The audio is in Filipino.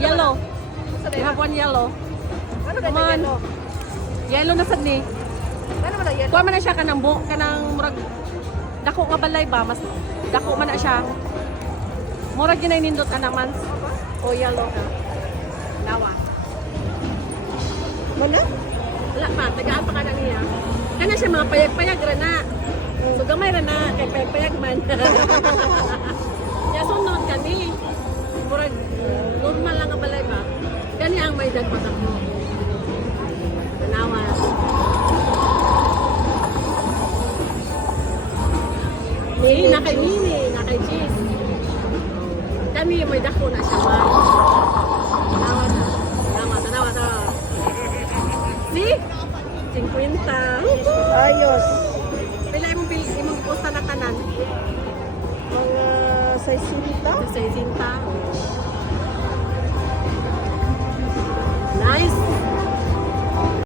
Yellow. Sa You have one yellow. Ano Come on. Yellow na sad ni. Ano ba yan? Kuha man na siya kanang murag dako nga balay ba mas dako man na siya. Murag ginay nindot naman. O yellow ka. Nawa. Wala? Wala pa, tagaan pa ka na niya. Kana siya mga payag-payag ra na. So gamay ra na kay payag-payag man. Ya sunod kani. Murag normal lang nga balay ba. Kani ang may dagpatag mo. Nawa. Ni na kay mini, na kay cheese. Kani may dako na siya man. Nawa na. Nawa na. See? 50. Ayos. Pila imong posta na tanan? Mga 60? Sa 60.